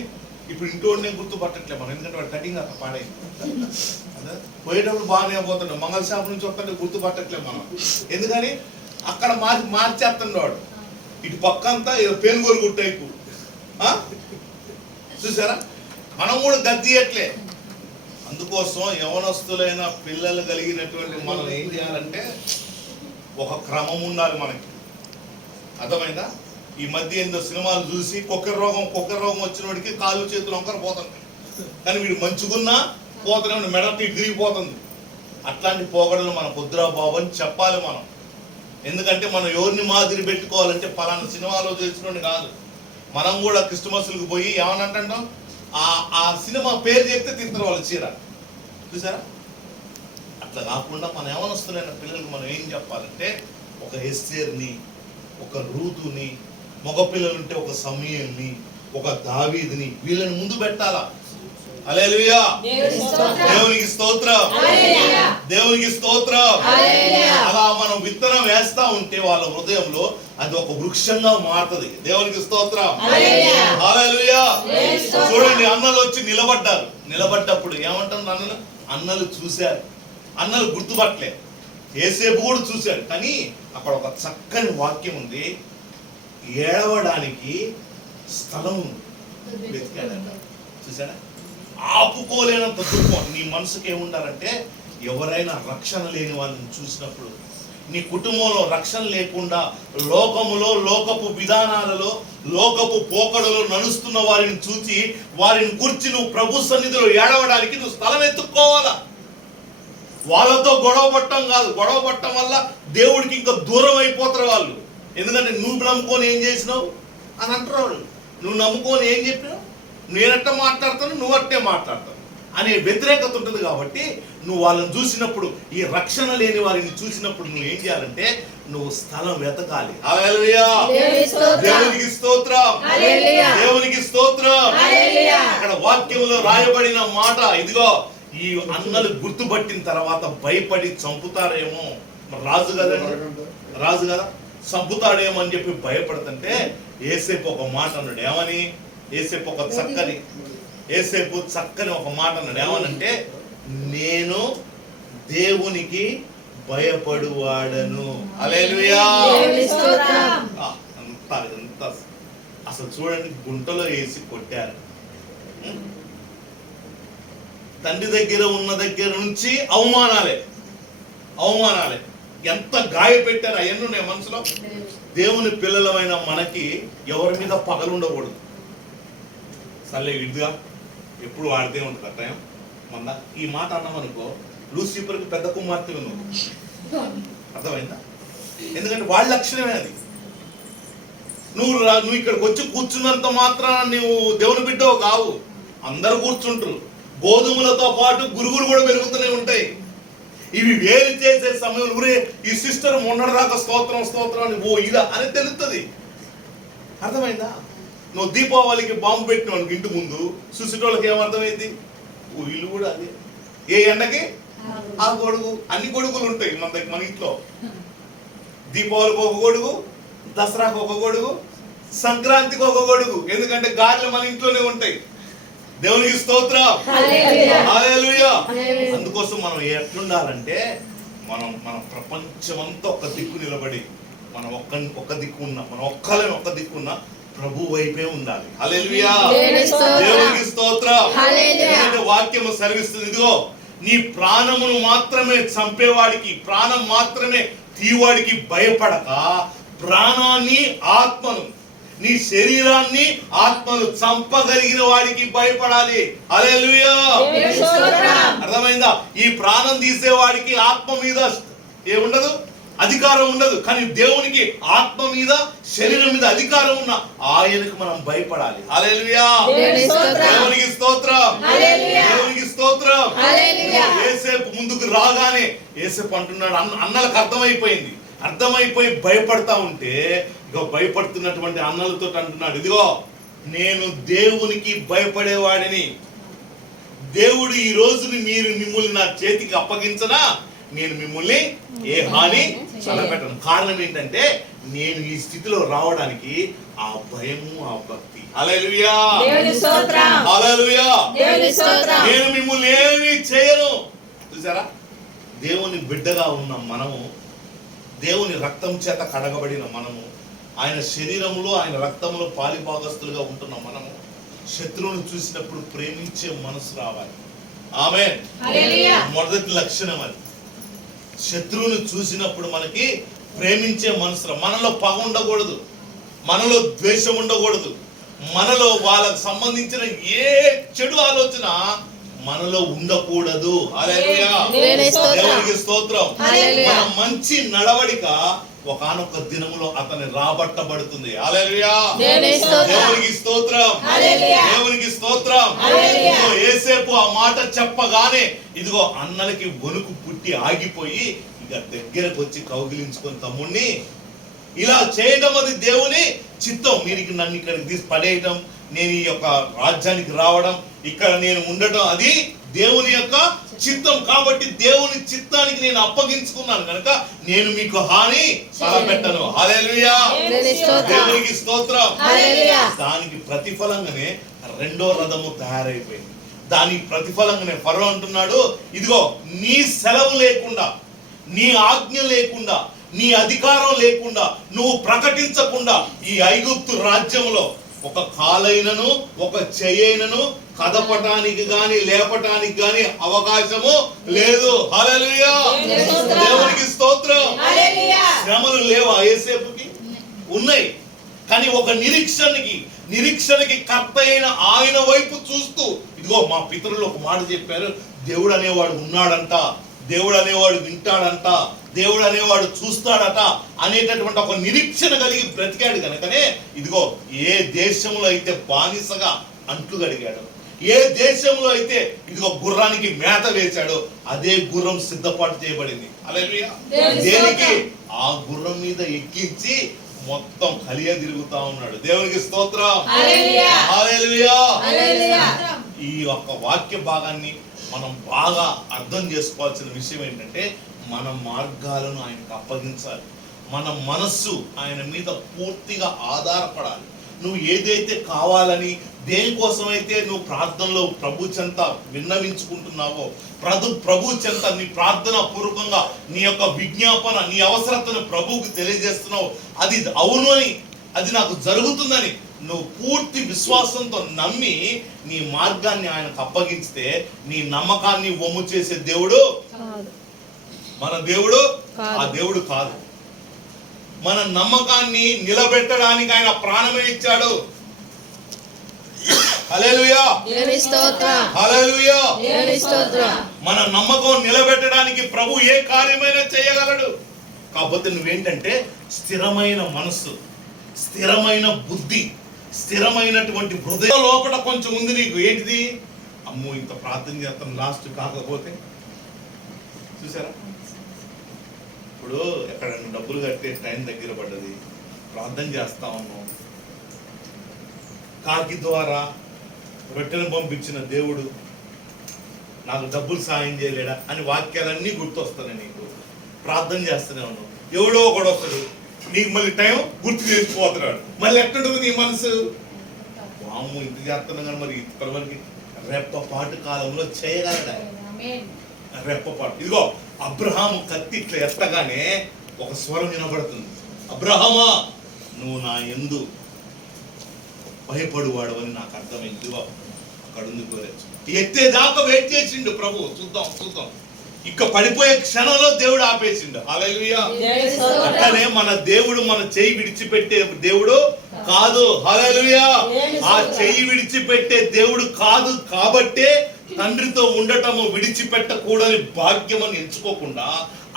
ఇప్పుడు ఇంటోడినే గుర్తుపట్టట్లే మనం, ఎందుకంటే వాడు కటింగ్ అట్లా పాడైంది. పోయేటప్పుడు బాగానే పోతుండే, మంగళ షాప్ నుంచి వస్తుంటే గుర్తుపట్టట్లే మనం. ఎందుకని అక్కడ మార్చేస్తుండే వాడు. ఇటు పక్కంతా పేనుగోలు గుట్టైపు చూసారా, మనం కూడా గద్దీయట్లే. అందుకోసం యవనస్తులైన పిల్లలు కలిగినటువంటి మనం ఏం చేయాలంటే ఒక క్రమం ఉండాలి మనకి. అర్థమైందా? ఈ మధ్య ఏందో సినిమాలు చూసి కుక్కర్ రోగం వచ్చిన వాడికి కాళ్ళు చేతులు వంకర పోతుంది, కానీ వీడు మంచుకున్నా పోతనే మెడ తిరిగిపోతుంది. అట్లాంటి పోగడలు మన పొద్దురా బాబు అని చెప్పాలి మనం. ఎందుకంటే మనం ఎవరిని మాదిరి పెట్టుకోవాలంటే పలానా సినిమాలో తెలిసినోడిని కాదు. మనం కూడా క్రిస్టమస్లకు పోయి ఏమనంటాం, ఆ సినిమా పేరు చెప్తే తింటారు వాళ్ళు చీర. చూసారా? అట్లా కాకుండా మన యవనస్తులైన పిల్లలకు మనం ఏం చెప్పాలంటే ఒక ఎస్తేర్ని, ఒక రూతుని, మగపిల్లలుంటే ఒక సమయల్ని, ఒక దావీదుని, వీళ్ళని ముందు పెట్టాలా. హల్లెలూయా, దేవునికి స్తోత్రం, దేవునికి స్తోత్రం. అలా మనం విత్తనం వేస్తా ఉంటే వాళ్ళ హృదయంలో అది ఒక వృక్షంగా మారుతుంది. దేవునికి స్తోత్రం, హల్లెలూయా. చూడండి, అన్నలు వచ్చి నిలబడ్డారు. నిలబడ్డప్పుడు ఏమంటారు అన్నలు చూశారు, అన్నలు గుర్తుపట్టలేదు. యేసేపు కూడా చూశాడు, కానీ అక్కడ ఒక చక్కని వాక్యం ఉంది, ఏడవడానికి స్థలం వెతికాడంట. చూసాడా? ఆపుకోలేనంత దుఃఖం నీ మనసుకి ఏముండాలంటే, ఎవరైనా రక్షణ లేని వాళ్ళని చూసినప్పుడు, నీ కుటుంబంలో రక్షణ లేకుండా లోకములో, లోకపు విధానాలలో, లోకపు పోకడలో నడుస్తున్న వారిని చూసి వారిని గురించి నువ్వు ప్రభు సన్నిధిలో ఏడవడానికి నువ్వు స్థలం ఎత్తుక్కోవాలా. వాళ్ళతో గొడవ పట్టడం కాదు, గొడవ పట్టడం వల్ల దేవుడికి ఇంకా దూరం అయిపోతారు వాళ్ళు. ఎందుకంటే నువ్వు నమ్ముకొని ఏం చేసినావు అని అంటారు వాళ్ళు. నువ్వు నమ్ముకొని ఏం చెప్పినావు, నేనట్టే మాట్లాడతాను, నువ్వు అట్టే మాట్లాడతావు అనే వ్యతిరేకత ఉంటుంది. కాబట్టి నువ్వు వాళ్ళని చూసినప్పుడు, ఈ రక్షణ లేని వారిని చూసినప్పుడు నువ్వు ఏం చేయాలంటే నువ్వు స్థలం వెతకాలి. హల్లెలూయా, దేవునికి స్తోత్రం, దేవునికి స్తోత్రం. అక్కడ వాక్యంలో రాయబడిన మాట ఇదిగో, ఈ అన్నలు గుర్తుపట్టిన తర్వాత భయపడి చంపుతారేమో, రాజు కదా చంపుతాడేమో అని చెప్పి భయపడుతుంటే యేసేపు ఒక మాట అన్నాడు. ఏమని? యేసేపు చక్కని ఒక మాట అన్నాడు. ఏమనంటే, నేను దేవునికి భయపడువాడను. హల్లెలూయా. అంత అసలు చూడండి, గుంటలో వేసి కొట్టారు. తండ్రి దగ్గర ఉన్న దగ్గర నుంచి అవమానాలే. ఎంత గాయపెట్టారు అవన్నీ ఉన్నాయి మనసులో. దేవుని పిల్లలమైన మనకి ఎవరి మీద పగలుండకూడదు. సర్లే విడిగా ఎప్పుడు వాడితే ఉంటుంది అట్టయం. మొన్న ఈ మాట అన్నామనుకో, లూసిఫర్కి పెద్ద కుమార్తె ఉన్నావు. అర్థమైందా? ఎందుకంటే వాళ్ళ లక్షణమే అది. నువ్వు ఇక్కడికి వచ్చి కూర్చున్నంత మాత్రాన నువ్వు దేవుని బిడ్డవు కావు. అందరూ కూర్చుంటారు. గోధుమలతో పాటు గురుగులు కూడా పెరుగుతూనే ఉంటాయి. ఇవి వేరు చేసే సమయంలో ఊరే ఈ సిస్టర్ మొన్నటిదాకా స్తోత్రం అని ఇదా అని తెలుస్తుంది. అర్థమైందా? నువ్వు దీపావళికి బాంబు పెట్టినావు ఇంటి ముందు, చూసేటోళ్ళకి ఏమర్థమైంది? వీళ్ళు కూడా అదే. ఏ ఎండకి ఆ గొడుగు, అన్ని గొడుగులు ఉంటాయి మన ఇంట్లో. దీపావళికి ఒక గొడుగు, దసరాకు ఒక గొడుగు, సంక్రాంతికి ఒక గొడుగు. ఎందుకంటే గారెలు మన ఇంట్లోనే ఉంటాయి. దేవునికి స్తోత్రం, హల్లెలూయా. అందుకోసం మనం ఎట్లుండాలంటే, మన ప్రపంచమంతా ఒక దిక్కు నిలబడి, మనం ఒక్క దిక్కు ఉన్నా, మనం ఒక్క దిక్కున్నా ప్రభు వైపే ఉండాలి. హల్లెలూయా, దేవునికి స్తోత్రం. వాక్యము సెలవిస్తుంది, ఇదిగో నీ ప్రాణమును మాత్రమే చంపేవాడికి, ప్రాణం మాత్రమే తీవాడికి భయపడక, ప్రాణాన్ని, ఆత్మను, నీ శరీరాన్ని, ఆత్మను చంపగలిగిన వాడికి భయపడాలి. హల్లెలూయా, అర్థమైందా? ఈ ప్రాణం తీసేవాడికి ఆత్మ మీద ఏముండదు, అధికారం ఉండదు. కానీ దేవునికి ఆత్మ మీద, శరీరం మీద అధికారం ఉన్న ఆయనకు మనం భయపడాలి. హల్లెలూయా, దేవునికి స్తోత్రం, దేవునికి స్తోత్రం. యేసేపు ముందుకు రాగానే యేసేపు అంటున్నాడు, అన్నలకు అర్థమైపోయి భయపడతా ఉంటే, ఇగో భయపడుతున్నటువంటి అన్నలతో అంటున్నాడు, ఇదిగో నేను దేవునికి భయపడేవాడిని, దేవుడు ఈ రోజుని మిమ్మల్ని నా చేతికి అప్పగించనా నేను మిమ్మల్ని ఏ హాని తలపెట్టను. కారణం ఏంటంటే నేను ఈ స్థితిలో రావడానికి ఆ భయము, ఆ భక్తి. హల్లెలూయా, హల్లెలూయా. నేను మిమ్మల్ని ఏమీ చేయను. చూసారా, దేవుని బిడ్డగా ఉన్న మనము, దేవుని రక్తం చేత కడగబడిన మనము, ఆయన శరీరంలో ఆయన రక్తంలో పాలిభాగస్తులుగా ఉంటున్న మనము శత్రువును చూసినప్పుడు ప్రేమించే మనసు రావాలి. ఆమేన్. మొదటి లక్షణం అది. శత్రువును చూసినప్పుడు మనకి ప్రేమించే మనసు. మనలో పగ ఉండకూడదు, మనలో ద్వేషం ఉండకూడదు, మనలో వాళ్ళకు సంబంధించిన ఏ చెడు ఆలోచన మనలో ఉండకూడదు. హల్లెలూయా, దేవునికి స్తోత్రం. మన మంచి నడవడిక ఒకానొక దినములో అతని రాబట్టబడుతుంది. హల్లెలూయా, దేవునికి స్తోత్రం, దేవునికి స్తోత్రం. యేసేపు ఆ మాట చెప్పగానే ఇదిగో అన్నలకి వణుకు పుట్టి ఆగిపోయి ఇక దగ్గరకు వచ్చి కౌగిలించుకొని తమ్ముణ్ణి ఇలా చేయడం అది దేవుని చిత్తం. మీరు నన్ను ఇక్కడికి తీసి పడేయటం, నేను ఈ యొక్క రాజ్యానికి రావడం, ఇక్కడ నేను ఉండటం, అది దేవుని యొక్క చిత్తం. కాబట్టి దేవుని చిత్తానికి నేను అప్పగించుకున్నాను కనుక నేను మీకు హాని తలపెట్టను. హల్లెలూయా, దేవునికి స్తోత్రం. దానికి ప్రతిఫలంగానే రెండో రథము తయారైపోయింది. దానికి ప్రతిఫలంగానే ఫరో అంటున్నాడు, ఇదిగో నీ సెలవు లేకుండా, నీ ఆజ్ఞ లేకుండా, నీ అధికారం లేకుండా, నువ్వు ప్రకటించకుండా ఈ ఐగుప్తు రాజ్యంలో ఒక కాలైనను ఒక చేయైనను కదపటానికి గాని లేపటానికి గాని అవకాశము లేదు. హల్లెలూయా, దేవునికి స్తోత్రం. శ్రమలు లేవా యేసేపుకి? ఉన్నాయి. కానీ ఒక నిరీక్షణకి కర్త అయిన ఆయన వైపు చూస్తూ, ఇదిగో మా పితరులు ఒక మాట చెప్పారు, దేవుడు అనేవాడు ఉన్నాడంట, దేవుడు అనేవాడు వింటాడంట, దేవుడు అనేవాడు చూస్తాడట అనేటటువంటి ఒక నిరీక్షణ కలిగి బ్రతికాడు కనుకనే ఇదిగో ఏ దేశంలో అయితే బానిసగా అంట్లు గడిగాడు, ఏ దేశంలో అయితే ఇదిగో గుర్రానికి మేత వేశాడో అదే గుర్రం సిద్ధపాటు చేయబడింది. హల్లెలూయా, దేనికి? ఆ గుర్రం మీద ఎక్కించి మొత్తం కలియ తిరుగుతా ఉన్నాడు. దేవునికి స్తోత్రం, హల్లెలూయా. ఈ యొక్క వాక్య భాగాన్ని మనం బాగా అర్థం చేసుకోవాల్సిన విషయం ఏంటంటే మన మార్గాలను ఆయనకు అప్పగించాలి. మన మనస్సు ఆయన మీద పూర్తిగా ఆధారపడాలి. నువ్వు ఏదైతే కావాలని, దేనికోసమైతే నువ్వు ప్రార్థనలో ప్రభు చెంత విన్నవించుకుంటున్నావో, ప్రభు చెంత నీ ప్రార్థన పూర్వకంగా నీ యొక్క విజ్ఞాపన, నీ అవసరతను ప్రభువుకి తెలియజేస్తున్నావు, అది అవును అని, అది నాకు జరుగుతుందని నువ్వు పూర్తి విశ్వాసంతో నమ్మి నీ మార్గాన్ని ఆయనకు అప్పగిస్తే నీ నమ్మకాన్ని వమ్ము చేసే దేవుడు మన దేవుడు ఆ దేవుడు కాదు. మన నమ్మకాన్ని నిలబెట్టడానికి ఆయన ప్రాణమే ఇచ్చాడు. హల్లెలూయా, హల్లెలూయా. మన నమ్మకం నిలబెట్టడానికి ప్రభు ఏ కార్యమైనా చేయగలడు. కాకపోతే నువ్వేంటంటే స్థిరమైన మనస్సు, స్థిరమైన బుద్ధి, స్థిరమైనటువంటి హృదయం లోపల కొంచెం ఉంది నీకు. ఏంటిది? అమ్మో ఇంత ప్రార్థన చేస్తాం లాస్ట్ కాకపోతే. చూసారా, ఇప్పుడు ఎక్కడన్నా డబ్బులు కట్టే టైం దగ్గర పడ్డది, ప్రార్థన చేస్తా ఉన్నాం, కాకి ద్వారా రొట్టెను పంపించిన దేవుడు నాకు డబ్బులు సాయం చేయలేడా అని వాక్యాలన్నీ గుర్తొస్తాయి నీకు. ప్రార్థన చేస్తూనే ఉన్నావు, ఎవడో ఒకడు వస్తాడు, నీకు మళ్ళీ టైం గుర్తు చేసిపోతున్నాడు, మళ్ళీ ఎట్టుంటుంది నీ మనసు? వాము ఇంత చేస్తున్నాం కానీ మరి ఇప్పటివరకు రెప్పపాటు కాలంలో చేయగలడా? రెప్పపాటు. ఇదిగో అబ్రహాము కత్తి ఇట్లా ఎత్తగానే ఒక స్వరం వినబడుతుంది, అబ్రహామా నువ్వు నా యందు భయపడువాడవని నాకు అర్థమైంది. ఇదిగో అక్కడ ఉంది కోరేచ్చు. ఎత్తేదాకా వెయిట్ చేసిండు ప్రభు. చూద్దాం ఇక పడిపోయే క్షణంలో దేవుడు ఆపేసిండు. హల్లెలూయా. అట్లనే మన దేవుడు మన చెయ్యి విడిచిపెట్టే దేవుడు కాదు. హల్లెలూయా. ఆ చెయ్యి విడిచిపెట్టే దేవుడు కాదు కాబట్టే తండ్రితో ఉండటము విడిచిపెట్టకూడని భాగ్యమని ఎంచుకోకుండా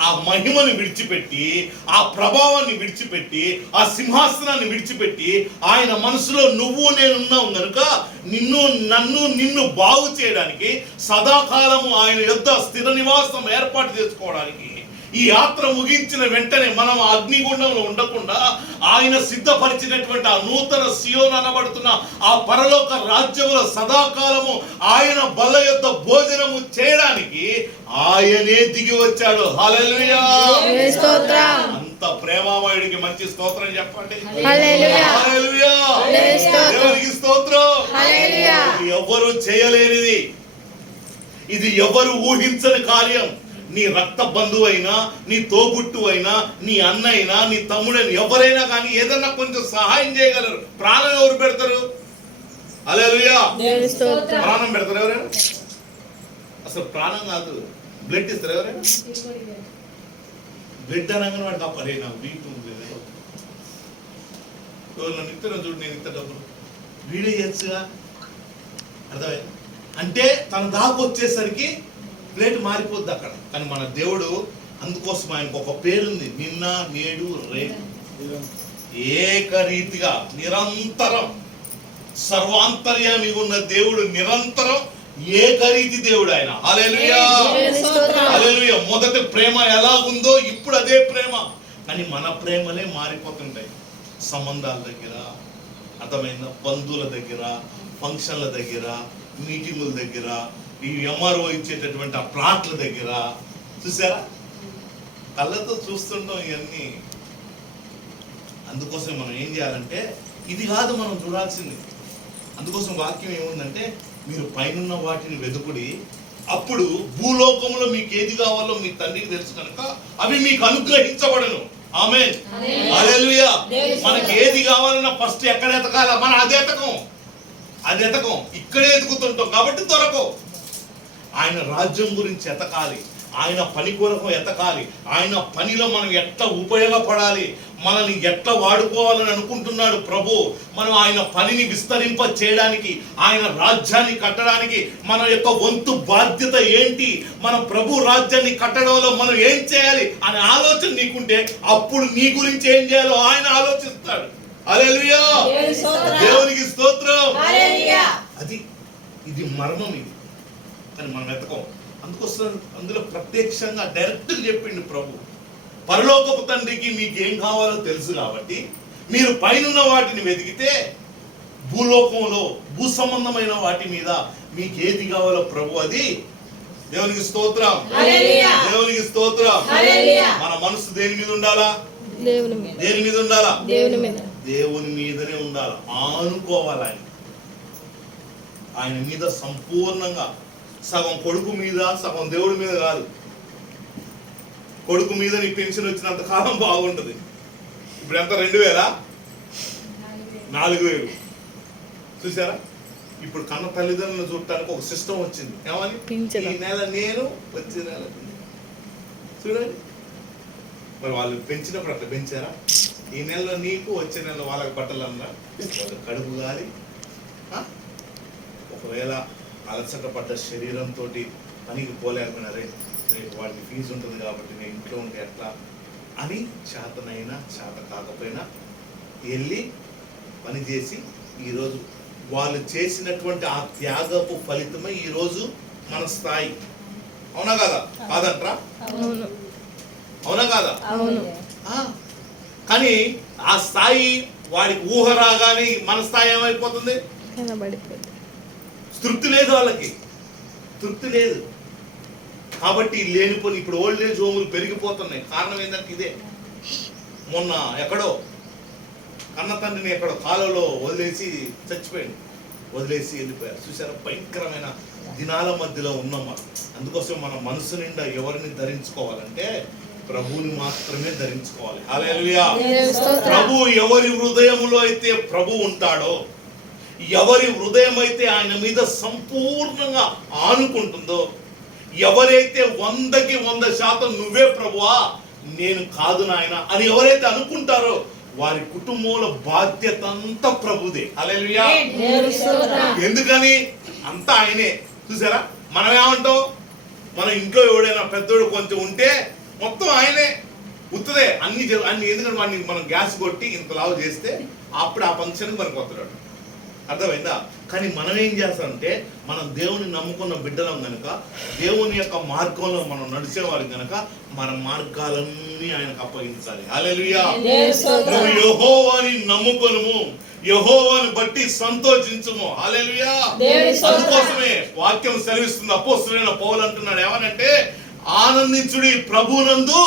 ఆ మహిమను విడిచిపెట్టి, ఆ ప్రభావాన్ని విడిచిపెట్టి, ఆ సింహాసనాన్ని విడిచిపెట్టి ఆయన మనసులో నువ్వు నేనున్నావు కనుక నిన్ను బాగు చేయడానికి, సదాకాలము ఆయన యొద్ద స్థిర నివాసం ఏర్పాటు చేసుకోవడానికి ఈ యాత్ర ముగించిన వెంటనే మనం అగ్నిగుండంలో ఉండకుండా ఆయన సిద్ధపరిచినటువంటి ఆ నూతన సియోను అనబడుతున్న ఆ పరలోక రాజ్యముల సదాకాలము ఆయన బల్ల యొద్ద భోజనము చేయడానికి ఆయనే దిగి వచ్చాడు. హల్లెలూయా, అంత ప్రేమామయుడికి మంచి స్తోత్రం చెప్పండి. హల్లెలూయా, దేవునికి స్తోత్రం. ఎవరు చేయలేనిది, ఇది ఎవరు ఊహించని కార్యం. నీ రక్త బంధువైనా, నీ తోబుట్టు అయినా, నీ అన్న అయినా, నీ తమ్ముడైనా, ఎవరైనా కానీ ఏదన్నా కొంచెం సహాయం చేయగలరు. ప్రాణం ఎవరు పెడతారు? హల్లెలూయా, ప్రాణం పెడతారు ఎవరైనా? అసలు ప్రాణం కాదు, బ్లడ్ ఇస్తారు ఎవరైనా? బ్లడ్ అనగానే వాడికి అప్పలే నాకు వీక్ ఉంది, నన్ను ఇస్తాను చూడు, నేను ఇంత డబ్బులు వీడియో చేయొచ్చుగా. అర్థమైంది అంటే తన దాకా వచ్చేసరికి ప్లేట్ మారిపోద్ది అక్కడ. కానీ మన దేవుడు అందుకోసం ఆయనకు ఒక పేరుంది, నిన్న నేడు రేపు ఏకరీతిగా నిరంతరం సర్వాంతర్యామి ఉన్న దేవుడు, నిరంతరం ఏకరీతి దేవుడు ఆయన. హల్లెలూయా, హల్లెలూయా. మొదటి ప్రేమ ఎలా ఉందో ఇప్పుడు అదే ప్రేమ. కానీ మన ప్రేమలే మారిపోతుంటాయి సంబంధాల దగ్గర, అర్థమైందా, బంధువుల దగ్గర, ఫంక్షన్ల దగ్గర, మీటింగుల దగ్గర, ఈ ఎంఆర్ఓ ఇచ్చేటటువంటి ఆ ప్లాట్ల దగ్గర. చూసారా, కళ్ళతో చూస్తుంటాం ఇవన్నీ. అందుకోసం మనం ఏం చేయాలంటే ఇది కాదు మనం చూడాల్సింది. అందుకోసం వాక్యం ఏముందంటే, మీరు పైనున్న వాటిని వెతుకుడి, అప్పుడు భూలోకంలో మీకు ఏది కావాలో మీ తండ్రికి తెలుసు కనుక అవి మీకు అనుగ్రహించబడను. ఆమేన్, హల్లెలూయా. మనకి ఏది కావాలన్నా ఫస్ట్ ఎక్కడ ఎతకాల? మన అది ఎతకం, ఇక్కడే ఎతుకుతుంటాం కాబట్టి దొరకవు. ఆయన రాజ్యం గురించి ఎతకాలి, ఆయన పని కొరకు ఎతకాలి, ఆయన పనిలో మనం ఎట్లా ఉపయోగపడాలి, మనల్ని ఎట్లా వాడుకోవాలని అనుకుంటున్నాడు ప్రభు. మనం ఆయన పనిని విస్తరింప చేయడానికి, ఆయన రాజ్యాన్ని కట్టడానికి మన యొక్క వంతు బాధ్యత ఏంటి, మన ప్రభు రాజ్యాన్ని కట్టడంలో మనం ఏం చేయాలి అనే ఆలోచన నీకుంటే అప్పుడు నీ గురించి ఏం చేయాలో ఆయన ఆలోచిస్తాడు. హల్లెలూయా, దేవునికి స్తోత్రం. ఇది మర్మం ఇది, కానీ మనం వెతకం. అందుకోసం అందులో ప్రత్యక్షంగా డైరెక్ట్గా చెప్పిండు ప్రభు, పరలోకపు తండ్రికి మీకు ఏం కావాలో తెలుసు కాబట్టి మీరు పైనున్న వాటిని వెతికితే భూలోకంలో భూ సంబంధమైన వాటి మీద మీకు ఏది కావాలో ప్రభు అది. దేవునికి స్తోత్రం, దేవునికి స్తోత్రం. మన మనసు దేని మీద ఉండాలా? దేని మీద ఉండాలా? దేవుని మీదనే ఉండాలి, ఆనుకోవాలి ఆయన మీద సంపూర్ణంగా. సగం కొడుకు మీద, సగం దేవుడి మీద కాదు. కొడుకు మీద నీ పెన్షన్ వచ్చినంత కాలం బాగుంటది. ఇప్పుడు ఎంత? 2000, 4000. చూసారా, ఇప్పుడు కన్న తల్లిదండ్రులను చూడటానికి ఒక సిస్టమ్ వచ్చింది. ఏమని? ఈ నెల నేను, వచ్చే నెల చూడండి. మరి వాళ్ళు పెంచినప్పుడు అట్లా పెంచారా? ఈ నెలలో నీకు, వచ్చే నెలలో వాళ్ళకి బట్టలు అన్నా, వాళ్ళకి కడుపు గాలి. ఒకవేళ అలసట పడ్డ శరీరంతో పనికి పోలేకపోయినా, రేపు వాడికి ఫీజు ఉంటుంది కాబట్టి నేను ఇంట్లో ఉంటే ఎట్లా అని చేతనైనా చేత కాకపోయినా వెళ్ళి పని చేసి ఈరోజు వాళ్ళు చేసినటువంటి ఆ త్యాగపు ఫలితమే ఈరోజు మన స్థాయి. అవునా కాదా? కాదంట్రా? అవునా కాదా? కానీ ఆ స్థాయి వాడికి ఊహ రాగానే మన స్థాయి ఏమైపోతుంది? తృప్తి లేదు, వాళ్ళకి తృప్తి లేదు. కాబట్టి లేనిపోని ఇప్పుడు ఓల్డ్ ఏజ్ హోములు పెరిగిపోతున్నాయి. కారణం ఏంటంటే ఇదే. మొన్న ఎక్కడో కన్న తండ్రిని ఎక్కడో కాలంలో వదిలేసి చచ్చిపోయింది, వదిలేసి వెళ్ళిపోయారు. చూసారా, భయంకరమైన దినాల మధ్యలో ఉన్నాం మనం. అందుకోసం మన మనసు నిండా ఎవరిని ధరించుకోవాలంటే ప్రభువుని మాత్రమే ధరించుకోవాలి. హల్లెలూయా. ప్రభు ఎవరి హృదయంలో అయితే ప్రభు ఉంటాడో, ఎవరి హృదయం అయితే ఆయన మీద సంపూర్ణంగా ఆనుకుంటుందో, ఎవరైతే 100కి 100% నువ్వే ప్రభువా, నేను కాదు నాయన అని ఎవరైతే అనుకుంటారో వారి కుటుంబంలో బాధ్యత అంతా ప్రభుదే. హల్లెలూయా. ఎందుకని? అంతా ఆయనే. చూసారా, మనం ఏమంటాం? మన ఇంట్లో ఎవడైనా పెద్దోడు కొంచెం ఉంటే మొత్తం ఆయనే, ఉత్తదే అన్ని. ఎందుకంటే వాడిని మనం గ్యాస్ కొట్టి ఇంత లావు చేస్తే అప్పుడు ఆ ఫంక్షన్కి మనకు వస్తాడు. అర్థమైందా? కానీ మనం ఏం చేస్తామంటే, మనం దేవుని నమ్ముకున్న బిడ్డలం గనక, దేవుని యొక్క మార్గంలో మనం నడిచేవారు గనక మన మార్గాలన్నీ ఆయనకు అప్పగించాలి. హల్లెలూయా. నువ్వు యెహోవాని నమ్ముకొనుము, యెహోవాను బట్టి సంతోషించుము. హల్లెలూయా. అందుకోసమే వాక్యం సెలవిస్తుంది. అపోస్తలుడైన పౌలు అంటున్నాడు ఏమనంటే, ఆనందించుడి ప్రభునందు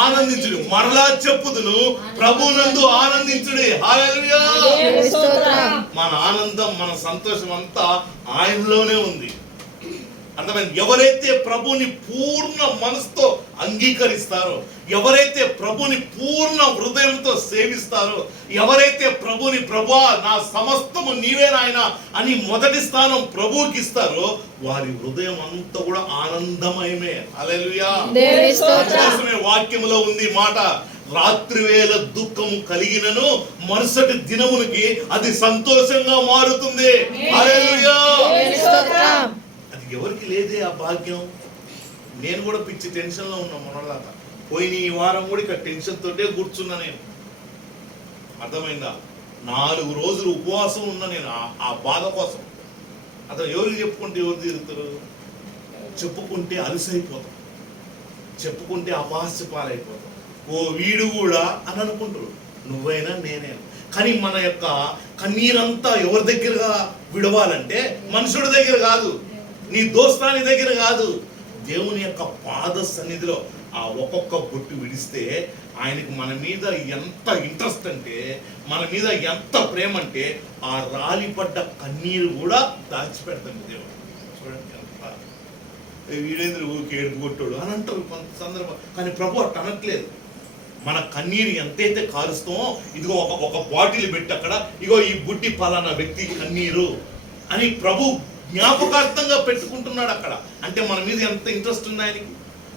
ఆనందించుడి. మరలా చెప్పుదును, ప్రభునందు ఆనందించుడి. హల్లెలూయా. మన ఆనందం, మన సంతోషం అంతా ఆయనలోనే ఉంది. అర్థమైంది? ఎవరైతే ప్రభుని పూర్ణ మనసుతో అంగీకరిస్తారో, ఎవరైతే ప్రభుని పూర్ణ హృదయంతో సేవిస్తారో, ఎవరైతే ప్రభుని ప్రభువా నా సమస్తము నీవే నాయనా అని మొదటి స్థానం ప్రభువుకి ఇస్తారో, వారి హృదయం అంతా కూడా ఆనందమయమే. హల్లెలూయా. అందుకోసమే వాక్యములో ఉంది మాట, రాత్రి వేళ దుఃఖము కలిగినను మరుసటి దినమునికి అది సంతోషంగా మారుతుంది. హల్లెలూయా. ఎవరికి లేదే ఆ భాగ్యం? నేను కూడా పిచ్చి టెన్షన్లో ఉన్నా మొన్నదాకా. పోయిన ఈ వారం కూడా ఇక టెన్షన్ తోటే కూర్చున్నా నేను. అర్థమైందా? 4 రోజులు ఉపవాసం ఉన్నా నేను ఆ బాధ కోసం. అతను ఎవరికి చెప్పుకుంటే ఎవరు తీరుతారు? చెప్పుకుంటే అలసైపోతాం, చెప్పుకుంటే అపహాస్య పాలైపోతాం. ఓ వీడు కూడా అని అనుకుంటారు, నువ్వైనా నేనైనా. కానీ మన యొక్క కన్నీరంతా ఎవరి దగ్గరగా విడవాలంటే మనుషుడి దగ్గర కాదు, నీ దోస్తాని దగ్గర కాదు, దేవుని యొక్క పాద సన్నిధిలో ఆ ఒక్కొక్క బొట్టు విడిస్తే ఆయనకి మన మీద ఎంత ఇంట్రెస్ట్ అంటే, మన మీద ఎంత ప్రేమ అంటే, ఆ రాలిపడ్డ కన్నీరు కూడా దాచిపెడతాడు దేవుడు. చూడండి ఎంత వీడేంద్ర ఊరికి ఏడుపు కొట్టాడు అని అంటారు కొంత సందర్భం. కానీ ప్రభు అట్ట అనట్లేదు. మన కన్నీరు ఎంతైతే కారుస్తామో, ఇదిగో ఒక బాటిల్ పెట్టి అక్కడ, ఇగో ఈ బుడ్డి పలానా వ్యక్తి కన్నీరు అని ప్రభు జ్ఞాపకార్థంగా పెట్టుకుంటున్నాడు అక్కడ. అంటే మన మీద ఎంత ఇంట్రెస్ట్ ఉంది ఆయనకి.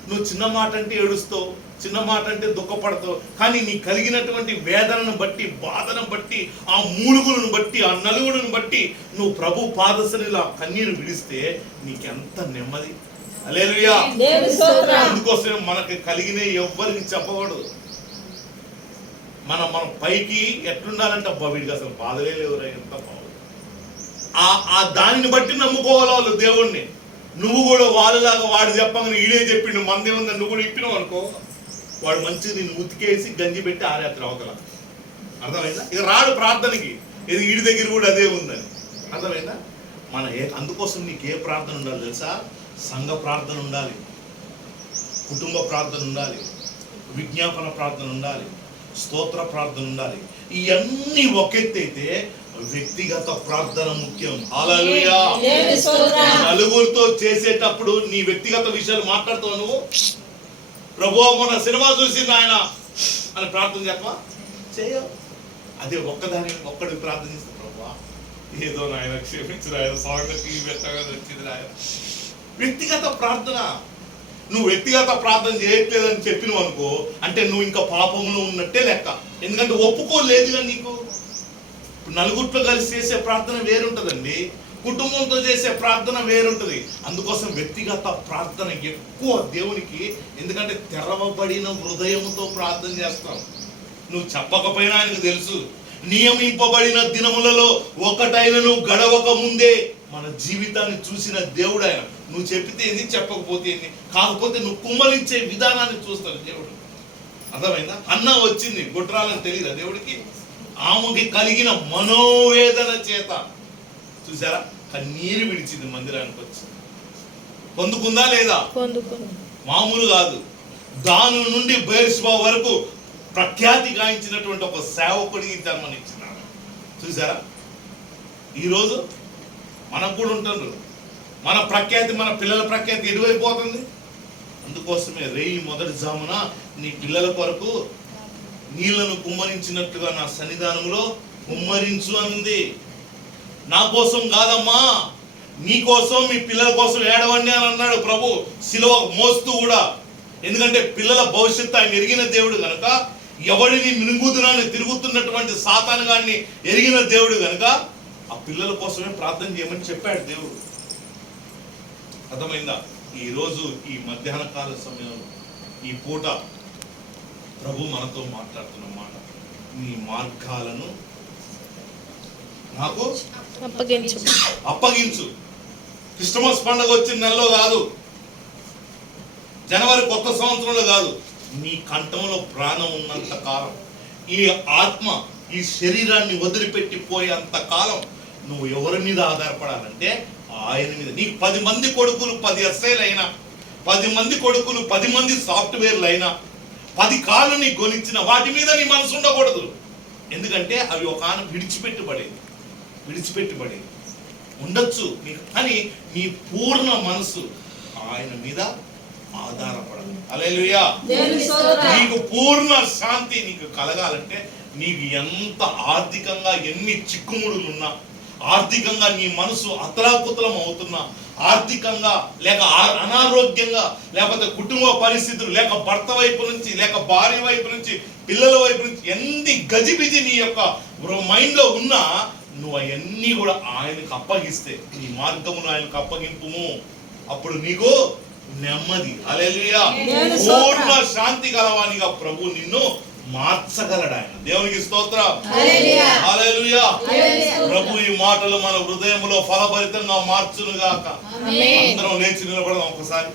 నువ్వు చిన్న మాట అంటే ఏడుస్తావు, చిన్న మాట అంటే దుఃఖపడతావు, కానీ నీ కలిగినటువంటి వేదనను బట్టి, బాధను బట్టి, ఆ మూలుగులను బట్టి, ఆ నలుగులను బట్టి నువ్వు ప్రభు పాదసనిలో ఆ కన్నీరు విడిస్తే నీకెంత నెమ్మది. హల్లెలూయా. అందుకోసమే మనకి కలిగిన ఎవ్వరికి చెప్పకూడదు. మన పైకి ఎట్లుండాలంటే, అబ్బా వీడికి అసలు బాధలే లేవురా, ఎంత బాగుంది, ఆ దానిని బట్టి నమ్ముకోవాలి వాళ్ళు దేవుణ్ణి. నువ్వు కూడా వాళ్ళలాగా వాడు చెప్పంగా ఈడే చెప్పిండు మందేముందని నువ్వు కూడా ఇప్పినావు అనుకో, వాడు మంచిగా నేను ఉతికేసి గంజి పెట్టి ఆరేస్తారు అవతల. అర్థమైందా? ఇక రాడు ప్రార్థనకి, ఇది ఈడి దగ్గర కూడా అదే ఉందని. అర్థమైందా? అందుకోసం నీకు ఏ ప్రార్థన ఉండాలి తెలుసా? సంఘ ప్రార్థన ఉండాలి, కుటుంబ ప్రార్థన ఉండాలి, విజ్ఞాపన ప్రార్థన ఉండాలి, స్తోత్ర ప్రార్థన ఉండాలి. ఇవన్నీ ఒకెత్తైతే వ్యక్తిగత ప్రార్థన ముఖ్యం. హల్లెలూయా. నలుగురితో చేసేటప్పుడు నీ వ్యక్తిగత విషయాలు మాట్లాడుతావు. నువ్వు ప్రభువా మొన్న సినిమా చూసి ఆయన అని ప్రార్థన చెప్పవా? చేయవు. అదే ఒక్కడికి ప్రార్థన చేస్తే, ప్రభువా ఏదో నాయన క్షమించు, ఆయన సాంగతి వచ్చింది ఆయన. వ్యక్తిగత ప్రార్థన. నువ్వు వ్యక్తిగత ప్రార్థన చేయట్లేదని చెప్పినవు అనుకో, అంటే నువ్వు ఇంకా పాపంలో ఉన్నట్టే లెక్క. ఎందుకంటే ఒప్పుకోలేదుగా నీకు. నలుగురితో కలిసి చేసే ప్రార్థన వేరుంటుందండి, కుటుంబంతో చేసే ప్రార్థన వేరుంటుంది. అందుకోసం వ్యక్తిగత ప్రార్థన ఎక్కువ దేవునికి. ఎందుకంటే తెరవబడిన హృదయంతో ప్రార్థన చేస్తాం. నువ్వు చెప్పకపోయినా ఆయనకు తెలుసు. నియమింపబడిన దినములలో ఒకటైనను గడవక ముందే మన జీవితాన్ని చూసిన దేవుడు ఆయన. నువ్వు చెప్పితే ఏంది, చెప్పకపోతే ఏంది, కాకపోతే నువ్వు కుమ్మరించే విధానాన్ని చూస్తాడు దేవుడు. అర్థమైందా? అన్న వచ్చింది గుట్రాలని తెలియదా దేవుడికి? ఆమెకి కలిగిన మనోవేదన చేత చూసారా కన్నీరు విడిచింది మందిరానికి వచ్చి. పొందుకుందా లేదా? మామూలు కాదు. దాని నుండి బెర్షెబా వరకు ప్రఖ్యాతి గాయించినటువంటి ఒక సేవకుడికి జన్మనిచ్చినాడు. చూసారా? ఈరోజు మనకు కూడా ఉంటున్నారు. మన ప్రఖ్యాతి, మన పిల్లల ప్రఖ్యాతి ఎటువైపోతుంది. అందుకోసమే రేయి మొదటి జామున నీ పిల్లల కొరకు నీళ్లను కుమ్మరించినట్టుగా నా సన్నిధానంలో కుమ్మరించు అంది. నా కోసం కాదమ్మా, నీ కోసం, మీ పిల్లల కోసం ఏడవండి అని అన్నాడు ప్రభు సిలువ మోస్తూ కూడా. ఎందుకంటే పిల్లల భవిష్యత్తు ఆయన ఎరిగిన దేవుడు కనుక, ఎవడిని మినుగుదునని తిరుగుతున్నటువంటి సాతాను గారిని ఎరిగిన దేవుడు కనుక ఆ పిల్లల కోసమే ప్రార్థన చేయమని చెప్పాడు దేవుడు. అర్థమైందా? ఈరోజు ఈ మధ్యాహ్న కాల సమయంలో ఈ పూట ప్రభు మనతో మాట్లాడుతున్న మాట, నీ మార్గాలను నాకు అప్పగించు. క్రిస్టమస్ పండుగ వచ్చిన నెలలో కాదు, జనవరి కొత్త సంవత్సరంలో కాదు, నీ కంఠంలో ప్రాణం ఉన్నంత కాలం, ఈ ఆత్మ ఈ శరీరాన్ని వదిలిపెట్టి పోయేంత కాలం నువ్వు ఎవరి మీద ఆధారపడాలంటే ఆయన మీద. నీకు 10 మంది కొడుకులు 10 ఎస్ఐలు అయినా, 10 మంది కొడుకులు 10 మంది సాఫ్ట్వేర్లు అయినా, 10 కార్లు నీకు కొనిచ్చిన వాటి మీద నీ మనసు ఉండకూడదు. ఎందుకంటే అవి ఒక ఆన విడిచిపెట్టుబడేది ఉండొచ్చు నీకు, కానీ నీ పూర్ణ మనసు ఆయన మీద ఆధారపడదు. హల్లెలూయా. నీకు పూర్ణ శాంతి నీకు కలగాలంటే నీకు ఎంత ఆర్థికంగా ఎన్ని చిక్కుముడులు ఉన్నా, ఆర్థికంగా నీ మనసు అతలాకుతలం అవుతున్నా, ఆర్థికంగా లేక అనారోగ్యంగా, లేకపోతే కుటుంబ పరిస్థితులు, లేక భర్త వైపు నుంచి, లేక భార్య వైపు నుంచి, పిల్లల వైపు నుంచి ఎన్ని గజిబిజి నీ యొక్క మైండ్ లో ఉన్నా, నువ్వు అవన్నీ కూడా ఆయనకు అప్పగిస్తే, నీ మార్గమును ఆయనకు అప్పగింపుము, అప్పుడు నీకు నెమ్మది. హల్లెలూయా. పూర్ణ శాంతి గలవానిగా ప్రభు నిన్ను మార్చగలడు ఆయన. దేవునికి స్తోత్రం. హల్లెలూయా. ప్రభు ఈ మాటలు మన హృదయంలో ఫలభరితంగా మార్చును గాక. అందరం లేచి నిలబడదాం ఒకసారి.